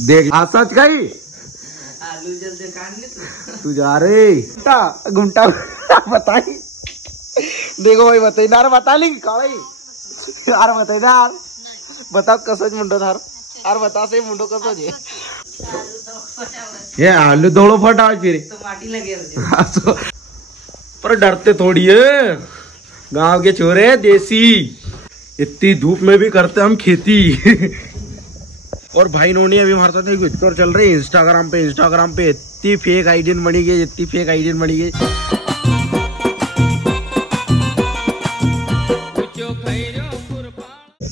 देख सच गई आलू जल्दी काट ले तू जा रे घुमटा बताई। देखो भाई बताई ना बता ली काळी यार बताई ना यार बताओ कसं मुंडो थार यार बता से मुंडो कसं जे ये आलू दौड़ो फटा फिर तो माटी लगे पर डरते थोड़ी है गांव के छोरे देसी इतनी धूप में भी करते हम खेती। और भाई नोनी अभी हमारे साथ एक विक्टर चल रही है इंस्टाग्राम पे इतनी फेक आईडी बनी गई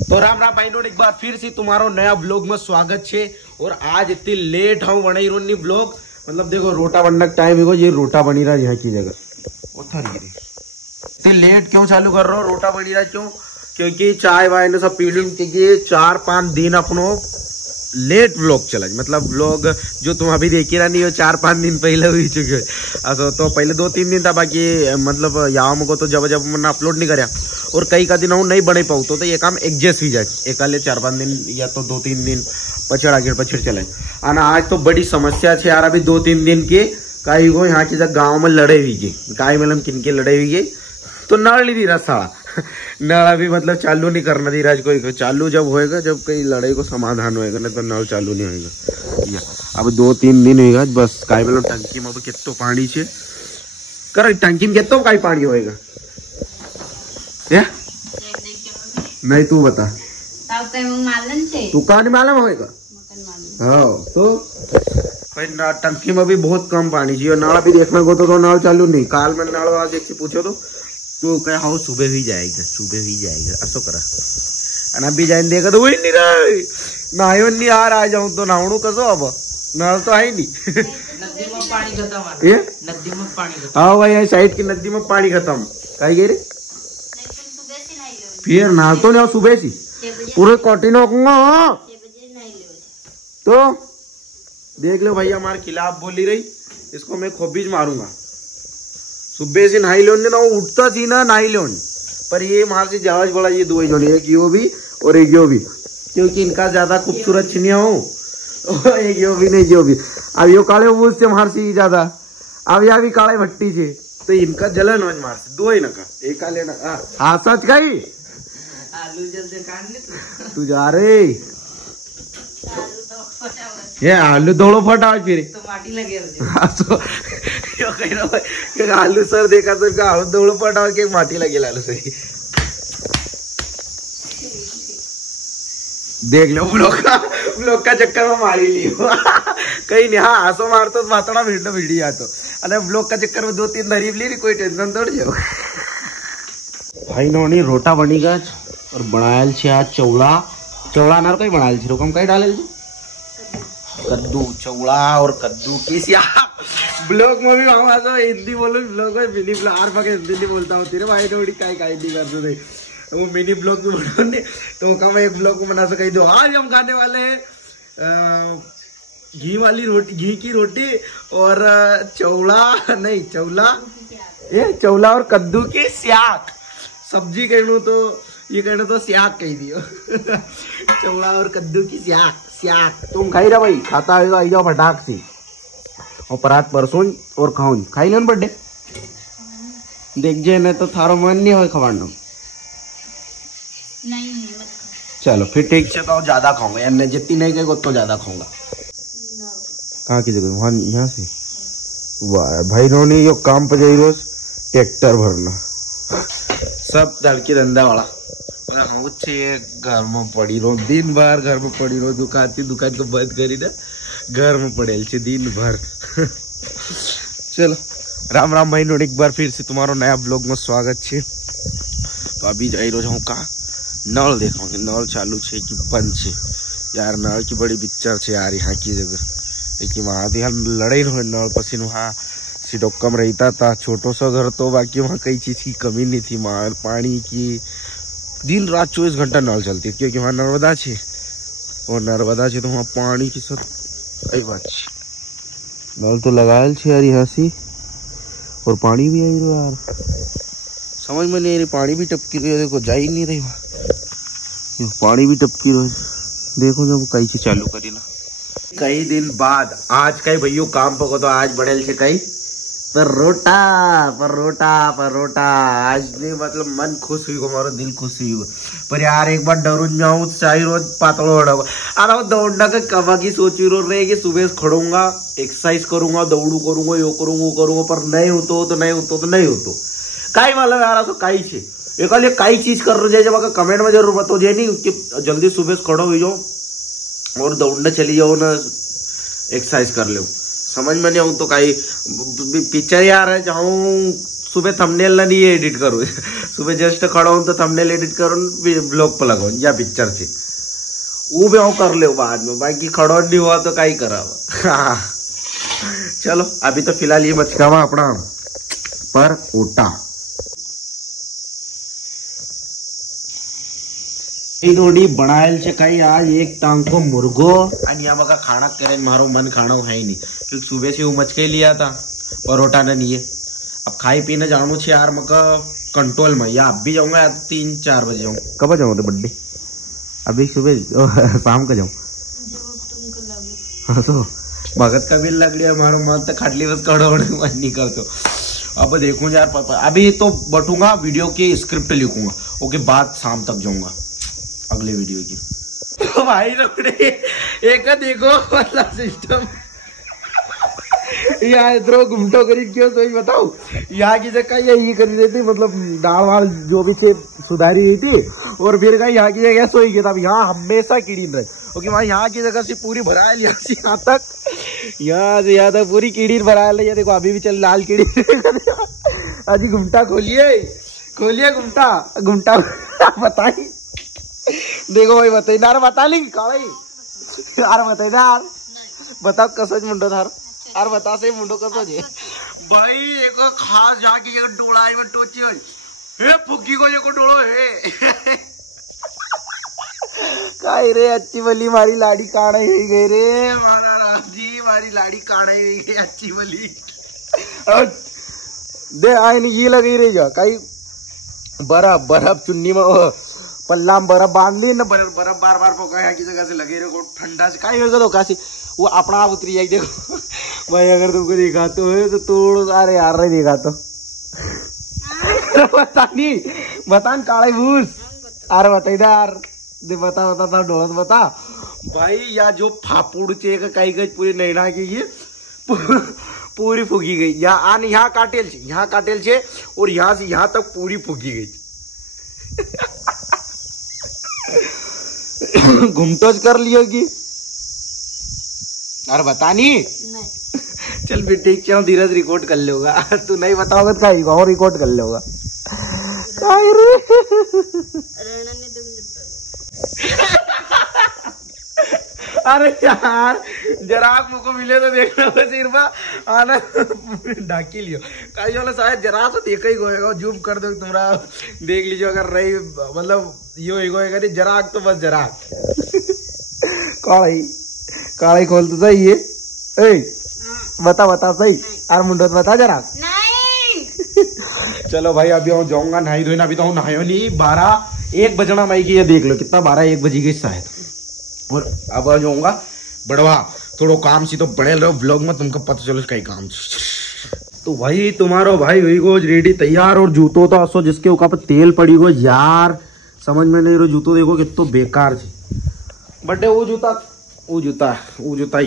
तो राम राम भाई नोन एक बार फिर से तुम्हारो नया ब्लॉग में स्वागत है। और आज इतनी लेट हूँ बनाई रोनी ब्लॉग मतलब देखो रोटा बनने का टाइम है ये रोटा बनी रहा यहाँ की जगह इतनी लेट क्यों चालू कर रहा हूँ रोटा बनी रहा क्यों क्योंकि चाय वाय ने सब पी लूं क्योंकि 4-5 दिन अपनो लेट व्लॉग चला मतलब व्लॉग जो तुम अभी देख ही रहा नहीं हो 4-5 दिन पहले हुई चुकी है। अच्छा तो पहले 2-3 दिन था बाकी मतलब यहाँ को तो जब मैंने अपलोड नहीं कराया और कई का दिन नहीं बने पाऊ तो ये काम एडजस्ट ही जाए एक 4-5 दिन या तो 2-3 दिन पछड़ चले आना। आज तो बड़ी समस्या है यार अभी 2-3 दिन की कई को यहाँ की जब गाँव में लड़े हुई गई गाय मतलब किनके लड़े हुई गई तो नड़ ली थी रहा नल अभी मतलब चालू नहीं करना थी राज कोई चालू जब होएगा जब कई लड़ाई को समाधान होएगा नहीं तो नल चालू नहीं होएगा। अब 2-3 दिन होएगा बस काय मतलब टंकी में कितो पानी छे कर टंकी में कितो काय पानी होएगा या नहीं तू बता तू कहाँ नहीं मालूम होएगा हाँ तो भाई टंकी में भी बहुत कम पानी चाहिए नल भी देखने को तो नल चालू नहीं काल में नल वाला देख के पूछो तो क्या हाँ सुबह ही जाएगा असो करा अभी जाए देखा तो वही नहीं रहे नहायो नहीं यार आ जाऊं तो नहाणु कसो अब नल तो है नहीं नदी में पानी खत्म ये नदी में पानी हाँ भाई साइड की नदी में पानी खत्म कहीं गए रे फिर नहा तो नहीं सुबह से पूरे कॉटिनो तो देख लो भैया हमारे खिलाफ बोली रही इसको मैं खोबीज मारूंगा सुबह से नहाई लो ना उठता थी ना नहाई लो पर ये वहां से जहाज बड़ा ये दो जोड़ी एक यो भी और एक यो भी क्योंकि इनका ज्यादा खूबसूरत छिनिया हो एक यो भी नहीं जो भी अब यो काले वो से मार से ज्यादा अब यहाँ भी काले भट्टी से तो इनका जलन हो मार से दो ही ना का एक काले ना हाँ सच गई आलू जल्दी काट ले तू जा रे ये आलू दौड़ो फटा फिर तो माटी लगे आलू सर देखा तो आलू दौड़ो फटा के माटी लगे आलू सही देख लो ब्लॉक का चक्कर में मारी लियो कहीं नहीं हाँ आसो मारतो मातड़ा भिड़ी आतो अरे ब्लॉक का चक्कर में 2-3 धरीब ली कोई टेंशन थोड़ी जाओ। भाई नोनी रोटा बनी गया और बनायल छे आज चौड़ा नार कहीं बनायल छे रोकम कहीं डाले कद्दू चौड़ा और कद्दू की ब्लॉग में भी वहां तो हिंदी बोलो ब्लॉग में मिनी ब्लॉग पके हिंदी नहीं बोलता हूँ तेरे भाई थोड़ी काय नहीं करते थे वो मिनी ब्लॉग में बनाने तो कम एक ब्लॉग में बना सके दो आज हम खाने वाले हैं घी वाली रोटी घी की रोटी और चौला और कद्दू की स्याक सब्जी कहूँ तो ये कहना तो स्याक कह दियो चौड़ा और कद्दू की स्याक तुम खाई रहा भाई खाता होगा आई जाओ फटाक से और परात परसों और खाऊं खाई लो बर्थडे देख जे नहीं तो थारो मन नहीं हो खवानो नहीं चलो फिर ठीक से तो ज्यादा खाऊंगा यार नहीं जितनी नहीं गई तो ज्यादा खाऊंगा। कहाँ की जगह वहां यहाँ से वाह भाई नोनी यो काम पर जाई रोज ट्रैक्टर भरना सब दड़की धंधा वाला घर में पड़ी रहो दिन भर घर में पड़ी रहो दुकान को बंद करी ना घर में पड़ेल छे दिन भर चलो राम राम भाई नोड एक बार फिर से तुम्हारो नया ब्लॉग में स्वागत छे। तो अभी जाई रो जाऊँ का नल देखोगे नल चालू छे कि बंद छे यार नल की बड़ी पिक्चर छे यार यहाँ की जगह लेकिन वहाँ भी हम लड़ाई रहे नल पसीन वहाँ सिडोकम रहता था छोटो सा घर तो बाकी वहाँ कई चीज की कमी नहीं थी मार पानी की दिन रात 24 घंटा नल चलती क्योंकि वहाँ नर्मदा छे और नर्मदा छे तो वहाँ पानी की सब कई बात नल तो लगायल छे यार यहाँ से और पानी भी आई रहा यार समझ में नहीं आ रही पानी भी टपकी रही है देखो जा ही नहीं रही वहाँ पानी भी टपकी रहो। देखो जब कई से चालू करी ना कई दिन बाद आज कई भैया काम पको तो आज बढ़ेल से कई परोटा परोटा परोटा। आज नहीं मतलब मन खुश हुई हमारा दिल खुश हुई पर यार एक बार डरून जाऊं चाहे रोज पातलो अरे दौड़ना का कवा की सोच रहे कि सुबह खड़ूंगा एक्सरसाइज करूंगा दौड़ू करूंगा यो करूंगा वो करूंगा पर नहीं हो तो नहीं हो तो नहीं हो तो कई मतलब यार तो कई छे एक कई चीज कर रहे जब अगर कमेंट में जरूर बताओ जे नहीं कि जल्दी सुबह खड़ो हो जाओ और दौड़ने चली जाओ ना एक्सरसाइज कर लो। समझ में नहीं आऊँ तो कई पिक्चर यार है चाहूँ सुबह थंबनेल ना नहीं एडिट करूँ सुबह जस्ट खड़ा हूँ तो थंबनेल एडिट करूँ ब्लॉग पर लगाऊँ या पिक्चर से वो भी कर ले बाद में बाकी खड़ा नहीं हुआ तो कई करा चलो अभी तो फिलहाल ये मचकावा अपना पर ओटा रोटी बनायल से कई आज एक टांग को मुर्गो और यहाँ बका खाना करे मारो मन खाना है ही नहीं क्योंकि सुबह से उमच के लिया था परोटा ने नहीं है। अब खाई पीने जाऊँ छे यार मका कंट्रोल में या अब भी जाऊंगा या 3-4 बजे जाऊँ। कब जाऊँ तो बर्थडे अभी सुबह शाम को जाऊँ हाँ सो भगत का बिल लग गया हमारा मन तो खाटली बस कड़ो मन नहीं करते। अब देखूं यार अभी तो बैठूंगा वीडियो की स्क्रिप्ट लिखूंगा ओके बाद शाम तक जाऊंगा अगले वीडियो की। तो भाई लोग एक देखो मतलब सिस्टम यहाँ इधर घूमटो करी क्यों सही बताओ यहाँ की जगह यही करी रही थी मतलब दाल वाल जो भी थे सुधारी रही थी और फिर कहीं यहाँ की जगह सोई गया था। यहाँ हमेशा कीड़ी रहे क्योंकि वहाँ यहाँ की जगह से पूरी भरायल यहाँ से यहाँ तक पूरी कीड़ी भरायल है। देखो अभी भी चल लाल कीड़ी अजी घुमटा खोलिए घुमटा बताई देखो भाई बताई ना बता ली काले यार बताई ना यार बता कसो मुंडो थार यार बता से मुंडो कसो जे भाई एक खास जाके ये डोळाई में टोची हो हे फुग्गी को ये को डोळो हे काय रे अच्छी वाली मारी लाड़ी काढ़ा ही गई रे मारा राजी मारी लाड़ी काढ़ा ही गई अच्छी वाली दे आए नहीं ये लगी रही जा कई बर्फ चुन्नी में पल्ला में बर्फ बांध ली ना बर्फ बार बार पोका यहाँ की जगह से लगे रहे ठंडा से कहीं होगा तो काशी वो अपना आप उतरी जाएगी। देखो भाई अगर तुमको देखा तो तोड़ अरे यार नहीं देखा तो बता काले भूस अरे बताई यार दे बता डोल बता भाई या जो फापुड़ चेक कई गई पूरी नैना की ये पूरी फूकी गई यहाँ काटेल छे और यहाँ से यहाँ तक पूरी फूकी गई घुमटोज कर लियोगी अरे बता नहीं चल भी ठीक चल धीरज रिकॉर्ड कर लेगा तू नहीं बताओगे तो कहीं और रिकॉर्ड कर लेगा अरे यार जराक मुझको मिले तो देखना होगा सिर्फ आना ढाकी लियो कहीं वाला शायद जरा सा देखा ही गोएगा जूम कर दो तुम्हारा देख लीजिए अगर रही मतलब यो ही गोएगा नहीं जराक तो बस जराक कालाई खोल तो सही है बता सही यार मुंडो बता जराक चलो भाई अभी मैं जाऊंगा नहाई धोना अभी तो हूँ नहायो नहीं 12-1 बजना माई की ये देख लो कितना 12-1 बजी गई शायद और अब जाऊंगा बड़वा थोड़ो काम सी तो बने रहो ब्लॉग में तुमको पता चलो कई काम तो भाई तुम्हारो भाई हुई गो रेडी तैयार और जूतो तो असो जिसके ऊपर तेल पड़ी गो यार समझ में नहीं रहो जूतो देखो कितो बेकार थी बट वो जूता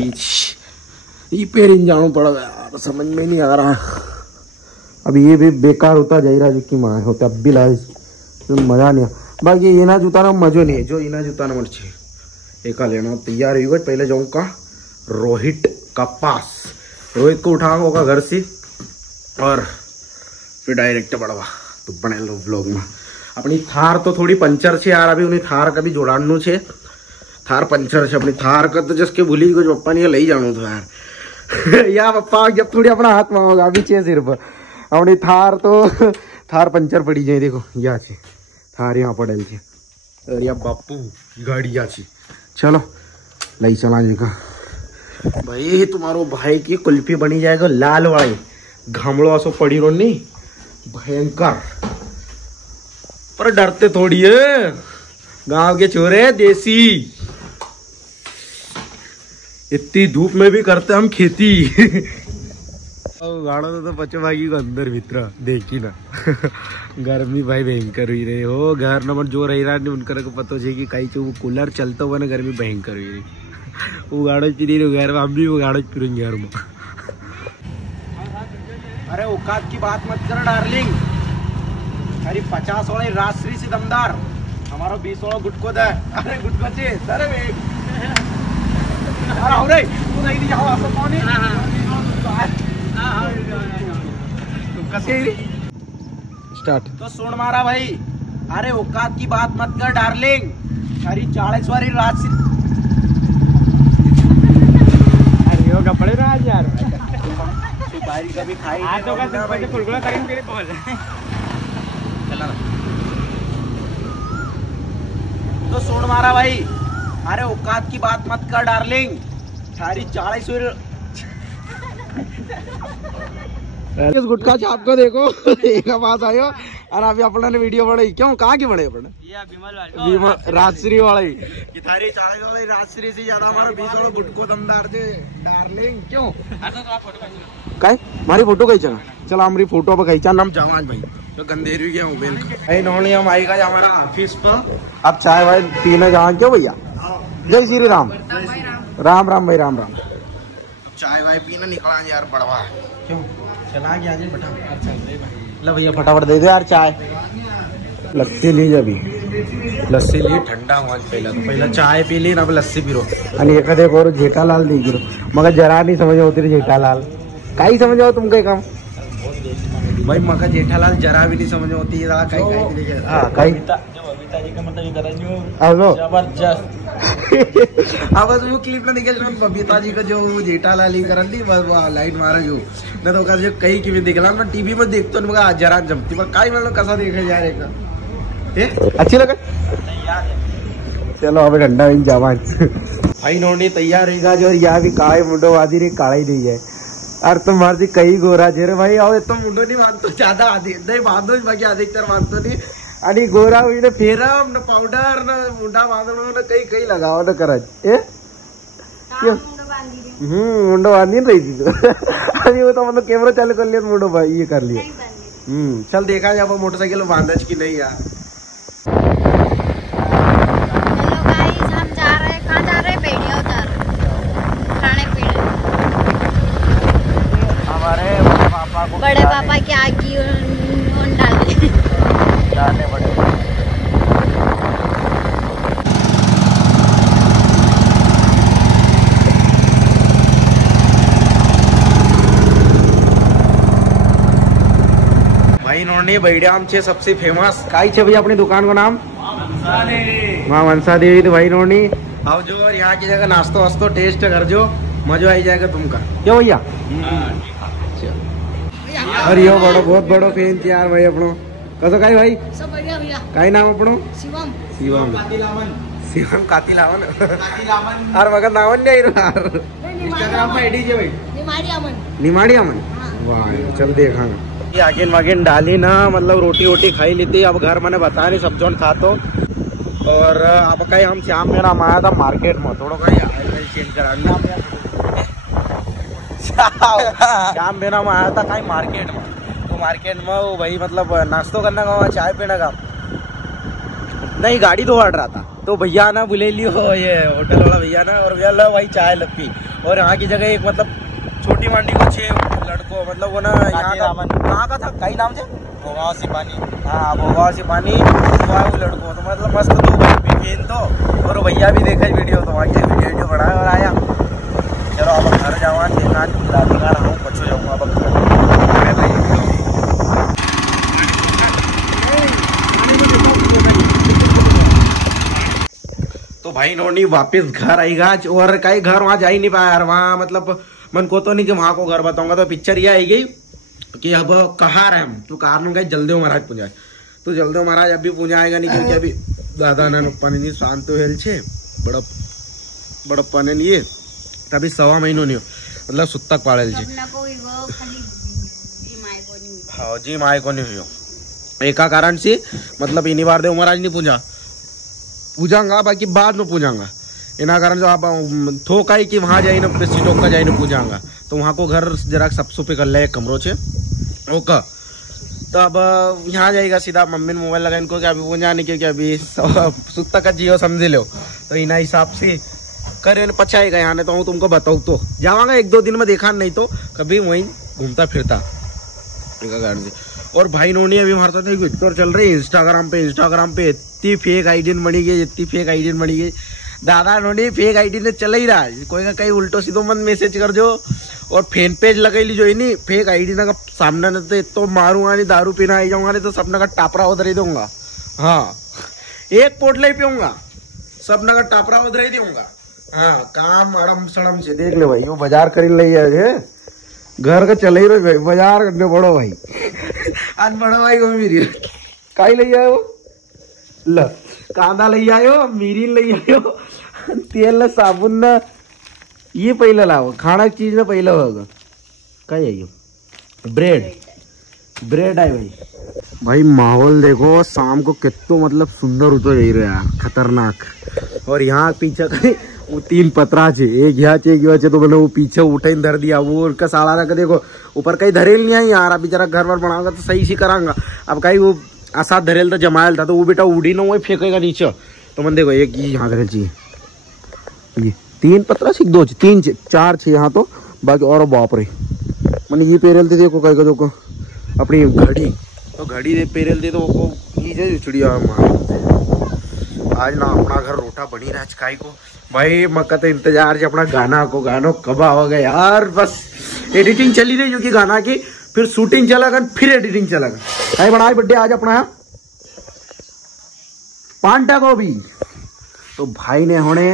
ये पेरिन जानो पड़ा यार समझ में नहीं आ रहा अब ये भी बेकार होता जा रहा जो कि माँ होता अब भी लाइस तो मजा नहीं बाकी ये ना जूता ना मजो नहीं है जो इना जूता ना मर्ची एक लेना तैयार हुई पहले जाऊंगा रोहित का पास रोहित को उठाऊंगा होगा घर से और फिर डायरेक्ट बढ़वा तो बने लो व्लॉग में अपनी थार तो थोड़ी पंचर छे यार अभी उन्हें थार का भी जोड़ानु छे थार पंचर छे अपनी थार का तो जस्ट के भूली कुछ पप्पा ने ले जानो तो यार या पप्पा जब थोड़ी अपना हाथ में होगा अभी छे सिर्फ अपनी थार तो थार पंचर पड़ी जाए देखो या छे थार यहाँ पड़ेल छे और या बापू गाड़ी या छे चलो लई चला जाएगा भाई तुम्हारो भाई की कुल्फी बनी जाएगा लाल वाली घामड़ो असो पड़ी रो नहीं भयंकर पर डरते थोड़ी है गांव के छोरे देसी। इतनी धूप में भी करते हम खेती। गाड़ो तो पचो भागी को अंदर भीतर देखी ना। गर्मी भाई भयंकर हुई रही हो। घर नंबर जो रही रहा उनकर को पता है कि कहीं वो कूलर चलता हुआ ना गर्मी भयंकर हुई रही। वो गाड़ो पी रही घर में, हम भी वो गाड़ो पी रही घर में। अरे औकात की बात मत कर डार्लिंग। अरे 50 वाले राजश्री से दमदार हमारा 20 वाला गुटको दे। अरे गुटको चे अरे अरे तू नहीं जाओ असं पानी स्टार्ट। तो सुन मारा भाई, अरे औकात की बात मत कर डार्लिंग। अरे 40 वाली राजश्री। अरे वो कपड़े ना आज यार सुपारी कभी खाई आज तो का फुलगुला करेंगे तेरे पहुंच चला। तो सुन मारा भाई, अरे औकात की बात मत कर डार्लिंग। सारी 40 इस गुटका छाप को देखो। एक बात आयो और अभी अपना ने वीडियो बनाई क्यों कहाँ की बने अपने विमल राजश्री वाले की थारी 40 वाले राजश्री से ज्यादा हमारा 20 वाला गुटको दमदार थे डार्लिंग क्यों काय हमारी फोटो कही चला चला हमारी फोटो पर खींचा नाम जवान भाई तो गंदेरी गया मोबाइल का नॉर्मली हम आएगा हमारा ऑफिस पर। अब चाय भाई पीने जहाँ क्यों भैया। जय श्री राम। राम राम भाई राम राम। चाय वाय पीना निकला यार बड़वा क्यों चला गया जी बेटा। लो भैया फटाफट दे दो यार चाय। लस्सी ली अभी लस्सी ली ठंडा हुआ पहला चाय पी ली ना अब लस्सी पी रो। आणि एखादे और जेठालाल दे गिरो मगर जरा नहीं समझ होती जेठालाल काही समझ आओ तुम काही काम भाई मगर जेठालाल जरा भी नहीं समझ होती काही आवाज वो क्लिप में निकल रहा बबीता जी का जो जेठालाल ही करन दी बस वो लाइट मारा जो न तो जो कहीं की भी दिखला मैं टीवी में देखतो न मगा जरा जमती पर काई मतलब कसा देखे जा रे अच्छी लगे चलो अब ठंडा इन जवान भाई नोनी तैयार रहेगा जो यहाँ भी काले मुंडो वादी रे काला ही नहीं है और तुम्हारी कई गोरा जेरे भाई आओ तो मुंडो नहीं मानतो ज्यादा आधी नहीं बांधो बाकी अधिकतर मानतो नहीं आणि गोरा हुई न फेरम न पाउडर न मुंडा बांधणो न कई लगाओ न करज मुंडो बांधी रही थी अभी वो तो मतलब कैमरा चालू कर लिया मुंडो ये कर लिया। चल देखा जाए मोटरसाइकिल बांधज की नहीं यार। बड़े पापा की आगी डालने पड़े। भाई नोनी बैठे आमचे सबसे फेमस काई छे भैया अपनी दुकान का नाम माँ मनसा देवी। तो भाई नोनी आओ जो और यहाँ की जगह नाश्तो वास्तो टेस्ट कर जो मजा आई जाएगा तुमका क्यों भैया। अरे यो बड़ो बहुत बड़ो फैन यार भाई अपनो कसो काई भाई सब बढ़िया भैया काई नाम अपनो शिवम शिवम शिवम कातिलावन और मगर नावन नहीं यार इंस्टाग्राम पे आईडी जे भाई निमाड़ी अमन वाह चल देखांगा आगिन वागिन डाली ना मतलब रोटी वोटी खाई लेती। अब घर मैंने बताया नहीं सब जोन खा तो और अब कहीं हम शाम मेरा आया था मार्केट में थोड़ा कहीं चेंज करा शाम बेना में आया था कहीं मार्केट में तो मार्केट में वो भाई मतलब नाश्तो करने का चाय पीने का नहीं गाड़ी तो हट रहा था तो भैया ना बुले लियो ये होटल वाला भैया ना और भैया लो भाई चाय लपी और यहाँ की जगह एक मतलब छोटी मंडी को 6 लड़कों मतलब वो ना यहाँ का था कई नाम थे भोगाव सिपानी। हाँ भोगाव सिपानी वो लड़कों तो मतलब मस्त दो भाई भी फेन तो और भैया भी देखा वीडियो तो वहाँ वीडियो बनाया और आया। चलो अब घर जावा देखा रहा हूँ बच्चों जाऊँगा अब तो भाई नोनी वापस घर आएगा और कहीं घर वहाँ जा ही नहीं पाया यार। वहाँ मतलब मन को तो नहीं कि वहाँ को घर बताऊंगा तो पिक्चर ये आएगी कि अब कहाँ रहे हम तो कार में गए जल्दी महाराज पूजा तो जल्दी महाराज अभी पूजा आएगा नहीं क्योंकि अभी दादा ने पप्पा ने शांत तो हेल छे बड़प्पा ने लिए तभी 1.25 महीनों नहीं मतलब सुतक पाड़ेल छे। हाँ जी माय को नहीं हुई एका कारण से मतलब इन्हीं बार देव महाराज नहीं पूजा पूजाऊंगा, बाकी बाद में पूजाऊंगा। इना कारण जो आप थोक आई कि वहां जाई ना सीटों का जाई ना पूजाऊंगा, तो वहां को घर जरा सब सुपे कर ले कमरों से ओका। तो अब यहाँ जाएगा सीधा, मम्मी ने मोबाइल लगा इनको कि अभी वो जाने के, अभी सुत्ता का जियो समझ लो, तो इना हिसाब से करे पछाएगा यहाँ ने। तो हूँ तुमको बताऊँ तो जावांगा 1-2 दिन में, देखा नहीं तो कभी वहीं घूमता फिरता गाड़ी से। और भाई नोनी अभी हमारे साथ विक्टर चल रही है इंस्टाग्राम पे इतनी फेक आईडी बनी गई, इतनी फेक आईडी बनी गई। दादा नोनी फेक आईडी ने चल ही रहा है, कोई का कहीं उल्टो सीधो मत मैसेज कर जो। और फैन पेज लगा ली जो है नी फेक आईडी ना का सामने न तो मारूंगा नहीं, दारू पीना आई जाऊंगा नहीं तो सबने का टापरा उधर ही दूंगा। हाँ, एक पोटला ही पीऊंगा, सबने का टापरा उधर ही दूंगा। हाँ, काम अड़म सड़म से देख ले भाई, वो बाजार कर ले है, घर का चल ही रहे बाजार करने बड़ो भाई। आज बड़ो भाई को मेरी काई ले आयो, ल कांदा ले आयो, मिरी ले आयो, तेल साबुन न ये पहिलं लाव, खाना चीज ना पहिलं होगा काय है, ब्रेड है भाई। माहौल देखो शाम को कितना मतलब सुंदर होता जा रहा है, खतरनाक। और यहाँ पीछे वो 3 पतरा छे, एक यहाँ एक तो मैंने वो पीछे उठे धर दिया, वो उनका साड़ा रख देखो ऊपर कहीं धरेल नहीं आई यार। अभी जरा घर वर बनाऊंगा तो सही करांगा। अब कहीं वो आसाद धरेल था, जमायल था, तो वो बेटा उड़ी ना वो फेंकेगा नीचे। तो मैंने देखो एक यहाँ धरेल चाहिए, ये 3 पतरा सीख 2 3 4 6 यहाँ तो बाकी। और बाप रे मैंने ये पेरेल थे देखो कहीं देखो अपनी घड़ी, तो घड़ी दे पेरेल दे तो ये चिड़िया आज ना अपना घर रोटा बनी रहा चकाई को भाई। मक्का तो इंतजार से अपना गाना को, गानो कब आओगे यार। बस एडिटिंग चली रही क्योंकि गाना की, फिर शूटिंग चलेगा, फिर एडिटिंग चलेगा। कहीं बनाए बर्थडे आज अपना पांटा गोभी, तो भाई ने होने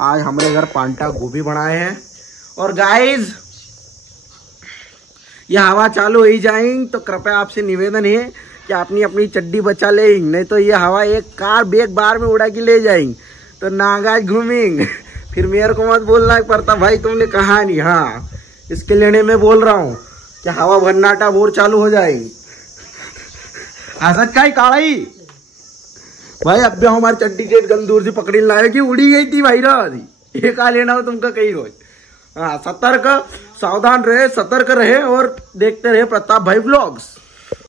आज हमारे घर पांटा गोभी बनाए हैं। और गाइज ये हवा चालू हो ही जाएंगे तो कृपया आपसे निवेदन है कि आपने अपनी चड्डी बचा ले, नहीं तो ये हवा एक कार एक बार में उड़ा के ले जाएंगे तो नागाज घूमेंगे। फिर मेरे को मत बोलना पड़ता भाई तुमने कहा नहीं। हाँ, इसके लेने में बोल रहा हूँ कि हवा भन्नाटा बोर चालू हो जाएगी। हसत का ही काला ही भाई, अब भी हमारी चड्डी जेट गंदूर से पकड़ी लाए कि उड़ी गई थी भाई रही, ये का लेना हो तुमका कहीं रोज। हाँ, सतर्क सावधान रहे, सतर्क रहे और देखते रहे प्रताप भाई व्लॉग्स।